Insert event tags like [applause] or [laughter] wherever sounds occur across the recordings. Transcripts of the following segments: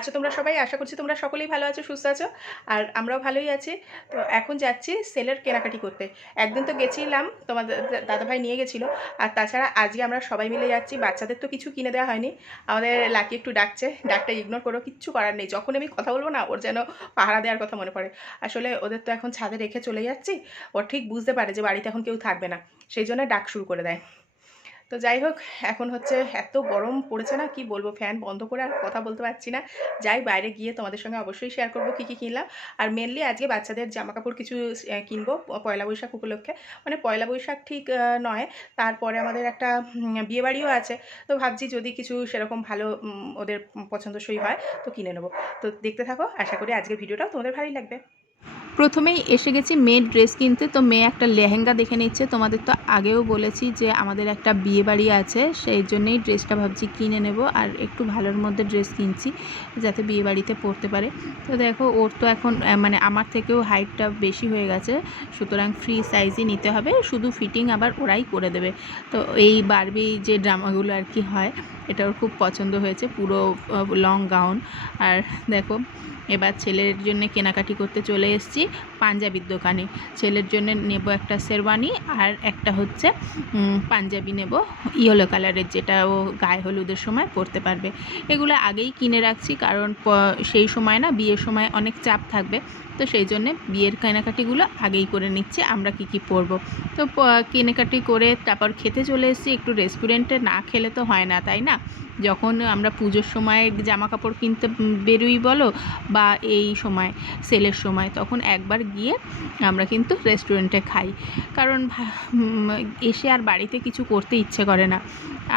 আছো তোমরা সবাই? আশা করছি তোমরা সকলেই ভালো আছো, সুস্থ আছো, আর আমরাও ভালোই আছি। তো এখন যাচ্ছি সেলের কেনাকাটি করতে। একদিন তো গেছিলাম, তোমাদের দাদাভাই নিয়ে গেছিল। আর তাছাড়া আজকে আমরা সবাই মিলে যাচ্ছি, বাচ্চাদের তো কিছু কিনে দেওয়া হয়নি। আমাদের লাকি একটু ডাকছে, ডাকটা ইগনোর করো, কিচ্ছু করার নেই। যখন আমি কথা বলব না, ওর যেন পাহারা দেওয়ার কথা মনে পড়ে। আসলে ওদের তো এখন ছাদে রেখে চলে যাচ্ছি। ও ঠিক বুঝতে পারে যে বাড়িতে এখন কেউ থাকবে না। সেই জন্য ডাক শুরু করে দেয়। তো যাই হোক, এখন হচ্ছে এত গরম পড়েছে না, কি বলব ফ্যান বন্ধ করে আর কথা বলতে পারছি না। যাই, বাইরে গিয়ে তোমাদের সঙ্গে অবশ্যই শেয়ার করব কী কী কিনলাম। আর মেনলি আজকে বাচ্চাদের জামা কাপড় কিছু কিনবো পয়লা বৈশাখ উপলক্ষে। মানে পয়লা বৈশাখ ঠিক নয়, তারপরে আমাদের একটা বিয়েবাড়িও আছে। তো ভাবছি যদি কিছু সেরকম ভালো ওদের পছন্দসই হয়, তো কিনে নেব। তো দেখতে থাকো, আশা করি আজকের ভিডিওটাও তোমাদের ভালোই লাগবে। প্রথমেই এসে গেছি মেয়ের ড্রেস কিনতে। তো মেয়ে একটা লেহেঙ্গা দেখে নিচ্ছে। তোমাদের তো আগেও বলেছি যে আমাদের একটা বিয়ে বাড়ি আছে, সেই জন্যেই ড্রেসটা ভাবছি কিনে নেব আর একটু ভালোর মধ্যে ড্রেস কিনছি যাতে বিয়ে বাড়িতে পরতে পারে। তো দেখো, ওর তো এখন মানে আমার থেকেও হাইটটা বেশি হয়ে গেছে, সুতরাং ফ্রি সাইজই নিতে হবে। শুধু ফিটিং আবার ওরাই করে দেবে। তো এই বারবি যে ড্রামাগুলো আর কি হয়, এটা ওর খুব পছন্দ হয়েছে, পুরো লং গাউন আর দেখো এবার ছেলের জন্য কেনাকাটি করতে চলে এসেছি। পাঞ্জাবির দোকানে। ছেলের জন্য নেব একটা শেরওয়ানি আর একটা হচ্ছে পাঞ্জাবি নেব। ইয়েলো কালারের যেটা ও গায়ে হলুদের সময় পরতে পারবে। এগুলো আগেই কিনে রাখছি কারণ সেই সময় না বিয়ের সময় অনেক চাপ থাকবে। তো সেই জন্যে বিয়ের কেনাকাটিগুলো আগেই করে নিচ্ছি, আমরা কি কি পরবো। তো কেনাকাটি করে তারপর খেতে চলে এসেছি, একটু রেস্টুরেন্টে না খেলে তো হয় না, তাই না? যখন আমরা পুজোর সময় জামা কাপড় কিনতে বেরোই বলো বা এই সময়, সেলের সময়, তখন একবার গিয়ে আমরা কিন্তু রেস্টুরেন্টে খাই। কারণ এসে আর বাড়িতে কিছু করতে ইচ্ছে করে না।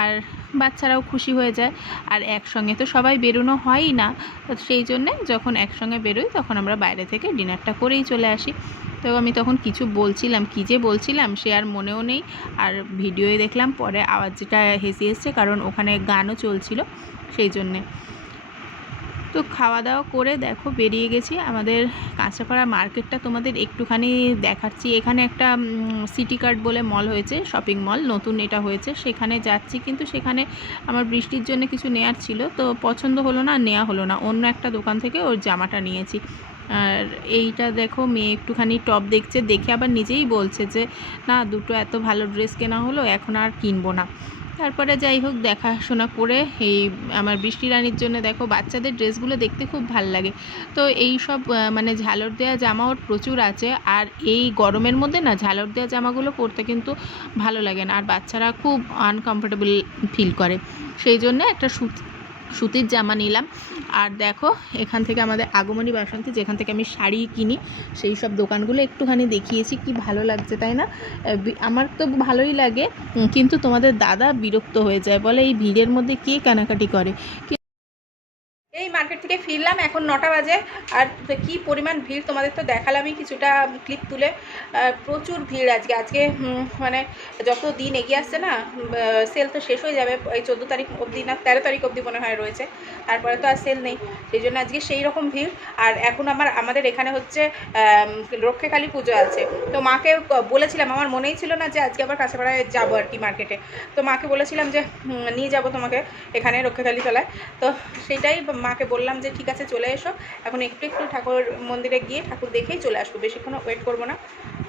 আর বাচ্চারাও খুশি হয়ে যায়। আর একসঙ্গে তো সবাই বেরোনো হয়ই না। সেই জন্যে যখন একসঙ্গে বেরোই তখন আমরা বাইরে থেকে ডিনারটা করেই চলে আসি। তো আমি তখন কিছু বলছিলাম, কী যে বলছিলাম সে আর মনেও নেই। আর ভিডিওয়ে দেখলাম, পরে আওয়াজটা হেসে এসছে কারণ ওখানে গানও চলছিল সেই জন্যে। তো খাওয়া দাওয়া করে দেখো বেরিয়ে গেছি। আমাদের কাঁচাপাড়া মার্কেটটা তোমাদের একটুখানি দেখাচ্ছি। এখানে একটা সিটি কার্ড বলে মল হয়েছে শপিং মল নতুন এটা হয়েছে। সেখানে যাচ্ছি কিন্তু সেখানে আমার বৃষ্টির জন্য কিছু নেয়ার ছিল। তো পছন্দ হলো না নেওয়া হলো না। অন্য একটা দোকান থেকে ওর জামাটা নিয়েছি। আর এইটা দেখো, মেয়ে একটুখানি টপ দেখছে। দেখে আবার নিজেই বলছে যে, না, দুটো এত ভালো ড্রেস কেনা হলো, এখন আর কিনবো না। তারপরে যাই হোক দেখাশোনা করে, এই আমার বৃষ্টি রানীর জন্য দেখো বাচ্চাদের ড্রেসগুলো দেখতে খুব ভালো লাগে। তো এই সব মানে ঝালর দেওয়া জামা ওর প্রচুর আছে আর এই গরমের মধ্যে না ঝালর দেওয়া জামাগুলো পরতে কিন্তু ভালো লাগে না। আর বাচ্চারা খুব আনকমফোর্টেবল ফিল করে। সেই জন্য একটা সুত সুতির জামা নিলাম। আর দেখো, এখান থেকে আমাদের আগমনী বাসন্তী, যেখান থেকে আমি শাড়ি কিনি, সেই সব দোকানগুলো একটুখানি দেখিয়েছি, কি ভালো লাগছে, তাই না? আমার তো ভালোই লাগে, কিন্তু তোমাদের দাদা বিরক্ত হয়ে যায়, বলে এই ভিড়ের মধ্যে কে কেনাকাটি করে? মার্কেট থেকে ফিরলাম, এখন নটা বাজে। আর কি পরিমাণ ভিড় তোমাদের তো দেখালামই কিছুটা ক্লিপ তুলে। প্রচুর ভিড় আজকে। আজকে মানে যত দিন এগিয়ে আসছে না সেল তো শেষ হয়ে যাবে। এই চোদ্দ তারিখ অবধি না, তেরো তারিখ অবধি মনে হয় রয়েছে। তারপরে তো আর সেল নেই। সেই জন্য আজকে সেই রকম ভিড়। আর এখন আমার, আমাদের এখানে হচ্ছে রক্ষাকালী পুজো আছে। তো মাকে বলেছিলাম, আমার মনেই ছিল না যে আজকে আবার কাঁচাপাড়ায় যাব আর কি মার্কেটে তো মাকে বলেছিলাম যে নিয়ে যাব তোমাকে এখানে রক্ষাকালী তলায়। তো সেটাই মাকে বললাম যে ঠিক আছে, চলে এসো। এখন একটু একটু ঠাকুর মন্দিরে গিয়ে ঠাকুর দেখেই চলে আসব বেশিক্ষণ ওয়েট করব না।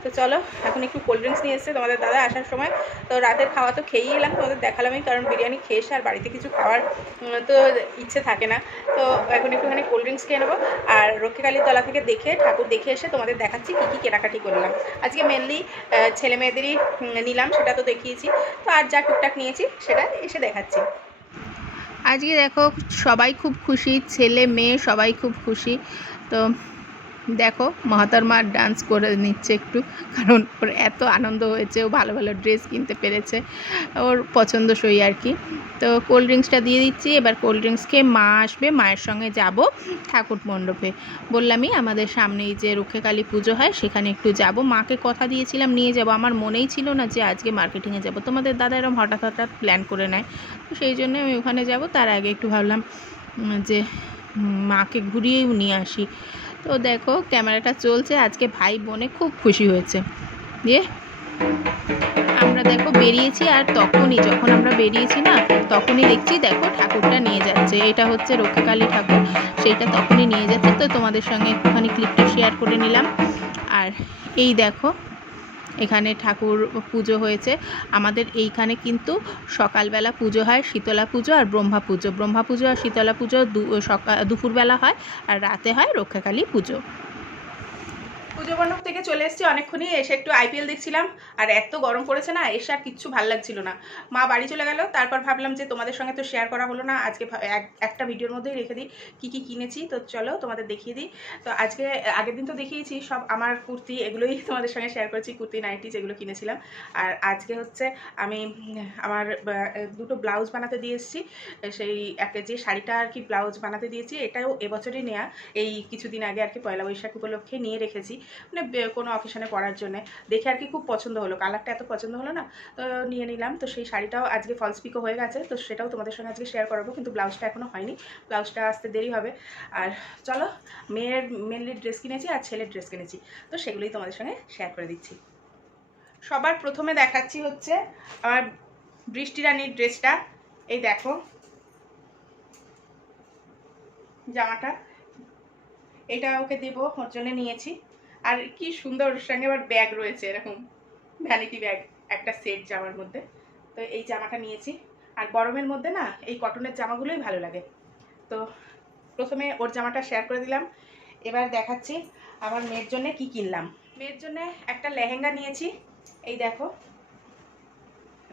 তো চলো, এখন একটু কোল্ড ড্রিঙ্কস নিয়ে এসেছে তোমাদের দাদা আসার সময়। তো রাতের খাওয়া তো খেয়েই এলাম, তোমাদের দেখালামই, কারণ বিরিয়ানি খেয়ে আর বাড়িতে কিছু খাওয়ার তো ইচ্ছে থাকে না। তো এখন একটুখানি কোল্ড ড্রিঙ্কস খেয়ে নেব। আর রক্ষীকালীর তলা থেকে দেখে, ঠাকুর দেখে এসে তোমাদের দেখাচ্ছি কী কী কেনাকাটি করলাম। আজকে মেনলি ছেলে মেয়েদেরই নিলাম, সেটা তো দেখিয়েছি। তো আর যা টুকটাক নিয়েছি, সেটা এসে দেখাচ্ছি। আজকে দেখো সবাই খুব খুশি ছেলে মেয়ে সবাই খুব খুশি। তো দেখো মহাতারমা ডান্স করে নিচ্ছে একটু, কারণ ওর এত আনন্দ হয়েছে, ও ভালো ভালো ড্রেস কিনতে পেরেছে, ওর পছন্দসই আর কি। তো কোল্ড ড্রিঙ্কসটা দিয়ে দিচ্ছি, এবার কোল্ড ড্রিঙ্কস খেয়ে মা আসবে, মায়ের সঙ্গে যাব ঠাকুর মণ্ডপে। বললামই আমাদের সামনেই যে রক্ষেকালী পুজো হয়, সেখানে একটু যাব। মাকে কথা দিয়েছিলাম, নিয়ে যাব। আমার মনেই ছিল না যে আজকে মার্কেটিংয়ে যাব। তোমাদের দাদা এরকম হঠাৎ হঠাৎ প্ল্যান করে নেয়। তো সেই জন্য আমি ওখানে যাব। তার আগে একটু ভাবলাম যে মাকে ঘুরিয়েও নিয়ে আসি। তো দেখো ক্যামেরাটা চলছে। আজকে ভাই বোনে খুব খুশি হয়েছে। দিয়ে আমরা দেখো বেরিয়েছি আর তখনই, যখন আমরা বেরিয়েছি না, তখনই দেখছি দেখো ঠাকুরটা নিয়ে যাচ্ছে। এটা হচ্ছে রক্ষাকালী ঠাকুর, সেইটা তখনই নিয়ে যাচ্ছে। তো তোমাদের সঙ্গে একটুখানি ক্লিপটা শেয়ার করে নিলাম। আর এই দেখো এখানে ঠাকুর পুজো হয়েছে। আমাদের এইখানে কিন্তু সকালবেলা পুজো হয় শীতলা পুজো আর ব্রহ্মা পুজো। ব্রহ্মা পুজো আর শীতলা পুজো সকাল দুপুরবেলা হয় আর রাতে হয় রক্ষাকালী পুজো। পুজো মণ্ডপ থেকে চলে এসেছি, অনেকক্ষণই এসে একটু আইপিএল দেখছিলাম, আর এত গরম পড়েছে না, এসে আর কিচ্ছু ভালো লাগছিল না। মা বাড়ি চলে গেল, তারপর ভাবলাম যে তোমাদের সঙ্গে তো শেয়ার করা হলো না, আজকে এক- একটা ভিডিওর মধ্যেই রেখে দিই, কী কী কিনেছি, তো চলো তোমাদের দেখিয়ে দিই। তো আজকে, আগের দিন তো দেখিয়েছি, সব আমার কুর্তি এগুলোই [laughs] তোমাদের সঙ্গে শেয়ার করেছি, কুর্তি নাইটি যেগুলো কিনেছিলাম। আর আজকে হচ্ছে আমি, আমার দুটো ব্লাউজ বানাতে দিয়ে এসেছি, সেই একটা যে শাড়িটা আর কি ব্লাউজ বানাতে দিয়েছি, এটাও এবছরই নেওয়া এই কিছুদিন আগে আর কি পয়লা বৈশাখ উপলক্ষে নিয়ে রেখেছি। মানে কোনো অকেশনে পরার জন্য। দেখে আর কি খুব পছন্দ হলো। কালারটা এত পছন্দ হলো না, তো নিয়ে নিলাম। তো সেই শাড়িটাও আজকে ফলস পিকো হয়ে গেছে, তো সেটাও তোমাদের সঙ্গে আজকে শেয়ার করাবো, কিন্তু ব্লাউজটা এখনও হয়নি। ব্লাউজটা আসতে দেরি হবে। আর চলো, মেয়ের মেনলি ড্রেস কিনেছি আর ছেলের ড্রেস কিনেছি। তো সেগুলোই তোমাদের সঙ্গে শেয়ার করে দিচ্ছি। সবার প্রথমে দেখাচ্ছি হচ্ছে আমার বৃষ্টি রানীর ড্রেসটা এই দেখো। জামাটা। এটা ওকে দেবো, ওর জন্য নিয়েছি। আর কি সুন্দর সঙ্গে আবার ব্যাগ রয়েছে, এরকম ভ্যানিটি ব্যাগ একটা সেট জামার মধ্যে। তো এই জামাটা নিয়েছি। আর গরমের মধ্যে না, এই কটনের জামাগুলোই ভালো লাগে। তো প্রথমে ওর জামাটা শেয়ার করে দিলাম। এবার দেখাচ্ছি আমার মেয়ের জন্য কি কিনলাম। মেয়ের জন্য একটা লেহেঙ্গা নিয়েছি। এই দেখো।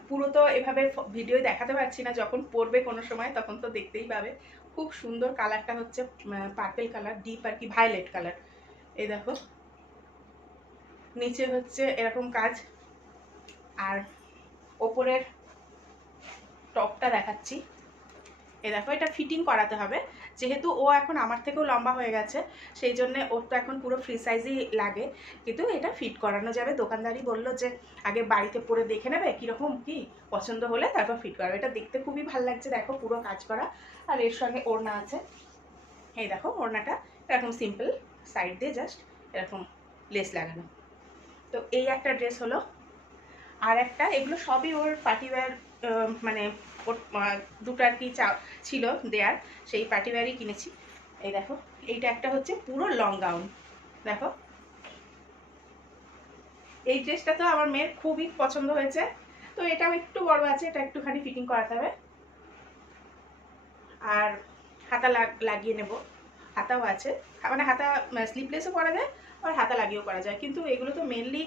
পুরো তো এভাবে ভিডিও দেখাতে পারছি না, যখন পরবে কোনো সময় তখন তো দেখতেই পাবে। খুব সুন্দর কালারটা হচ্ছে পার্পেল কালার ডিপ আর কি ভায়োলেট কালার এই দেখো। নিচে হচ্ছে এরকম কাজ। আর ওপরের টপটা দেখাচ্ছি। এ দেখো, এটা ফিটিং করাতে হবে। যেহেতু ও এখন আমার থেকেও লম্বা হয়ে গেছে, সেই জন্য ওর তো এখন পুরো ফ্রি সাইজই লাগে। কিন্তু এটা ফিট করানো যাবে। দোকানদারই বলল যে, আগে বাড়িতে পরে দেখে নেবে, কীরকম কি পছন্দ হলে তারপর ফিট করাবে। এটা দেখতে খুবই ভালো লাগছে, দেখো পুরো কাজ করা। আর এর সঙ্গে ওড়না আছে। এই দেখো, ওড়নাটা এরকম সিম্পল সাইড দিয়ে জাস্ট এরকম লেস লাগানো। তো এই একটা ড্রেস হলো। আর একটা, এগুলো সবই ওর পার্টিওয়্যার মানে দুটো আর কি ছিল দেয়ার, সেই পার্টিওয়্যারই কিনেছি। এই দেখো, এইটা একটা হচ্ছে পুরো লং গাউন দেখো। এই ড্রেসটা তো আমার মেয়ের খুবই পছন্দ হয়েছে। তো এটাও একটু বড় আছে, এটা একটুখানি ফিটিং করাতে হবে। আর হাতা লাগ- লাগিয়ে নেব। হাতাও আছে। মানে হাতা স্লিপলেসও করা যায় আর হাতা লাগিয়েও করা যায়। কিন্তু এগুলো তো মেনলি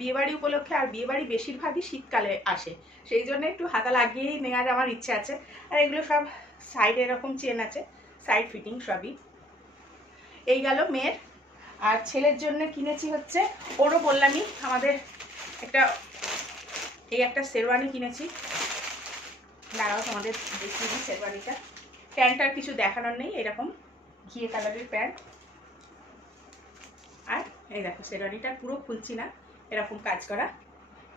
বিয়েবাড়ি উপলক্ষে আর বিয়েবাড়ি বেশিরভাগই শীতকালে আসে। সেই জন্য একটু হাতা লাগিয়েই নেওয়ার আমার ইচ্ছে আছে। আর এগুলো সব সাইডে এরকম চেন আছে সাইড ফিটিং সবই। এই গেল মেয়ের। আর ছেলের জন্য কিনেছি হচ্ছে ওরও বললামই আমাদের একটা, এই একটা শেরওয়ানি কিনেছি। দাঁড়াও তোমাদের দেখিয়ে দিই শেরওয়ানিটা। প্যান্টটার কিছু দেখানোর নেই, এরকম। ঘিয়ে কালারের প্যান্ট। আর এই দেখো শেরওয়ানিটা পুরো খুলছি না, এরকম কাজ করা।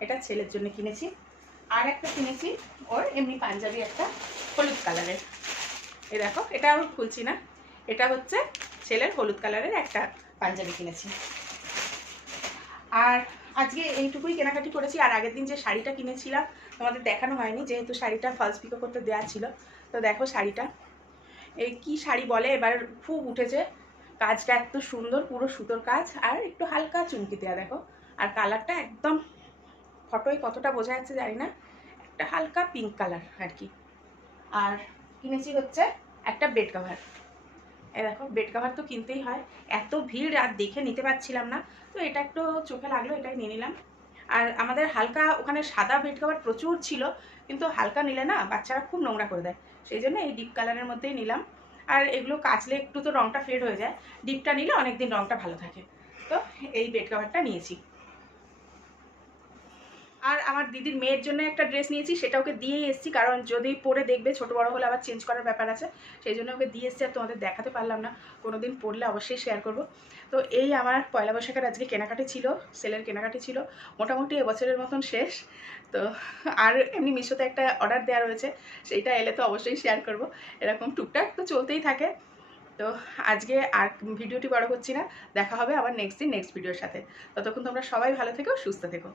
এটা ছেলের জন্য কিনেছি। আর একটা কিনেছি, ওর এমনি পাঞ্জাবি একটা হলুদ কালারের। এই দেখো, এটা আর খুলছি না, এটা হচ্ছে ছেলের হলুদ কালারের একটা পাঞ্জাবি কিনেছি। আর আজকে এইটুকুই কেনাকাটি করেছি, আর আগের দিন যে শাড়িটা কিনেছিলাম, তোমাদের দেখানো হয়নি, যেহেতু শাড়িটা ফলস পিকো করতে দেওয়া ছিল, তো দেখো শাড়িটা। এই কি শাড়ি বলে? এবার খুব উঠেছে। কাজটা এত সুন্দর, পুরো সুতোর কাজ। আর একটু হালকা চুমকি দেওয়া দেখো। আর কালারটা একদম ফটোয় কতটা বোঝা যাচ্ছে জানি না। একটা হালকা পিঙ্ক কালার আর কি। আর কিনেছি হচ্ছে একটা বেড কাভার এ দেখো বেড কাভার তো কিনতেই হয়। এত ভিড় আর দেখে নিতে পারছিলাম না। তো এটা একটু চোখে লাগল, এটাই নিয়ে নিলাম। আর আমাদের হালকা ওখানে সাদা বেড কাভার প্রচুর ছিল। কিন্তু হালকা নিলে না বাচ্চারা খুব নোংরা করে দেয়। সেই জন্য এই ডিপ কালারের মধ্যেই নিলাম। আর এগুলো কাচলে একটু তো রঙটা ফেড হয়ে যায়। ডিপটা নিলে অনেকদিন রঙটা ভালো থাকে। তো এই বেড কাভারটা নিয়েছি। আর আমার দিদির মেয়ের জন্য একটা ড্রেস নিয়েছি, সেটা ওকে দিয়েই এসেছি, কারণ যদি পরে দেখবে, ছোট বড় হলে আবার চেঞ্জ করার ব্যাপার আছে, সেই জন্য ওকে দিয়ে এসেছি আর তোমাদের দেখাতে পারলাম না কোনো দিন পরলে অবশ্যই শেয়ার করব। তো এই আমার পয়লা বৈশাখের আজকে কেনাকাটি ছিল, সেলের কেনাকাটি ছিল, মোটামুটি এবছরের মতন শেষ। তো আর এমনি মিশোতে একটা অর্ডার দেওয়া রয়েছে, সেইটা এলে তো অবশ্যই শেয়ার করব, এরকম টুকটাক তো চলতেই থাকে। তো আজকে আর ভিডিওটি বড় করছি না, দেখা হবে আবার নেক্সট দিন নেক্সট ভিডিওর সাথে। ততক্ষণ তোমরা সবাই ভালো থেকো, সুস্থ থেকো।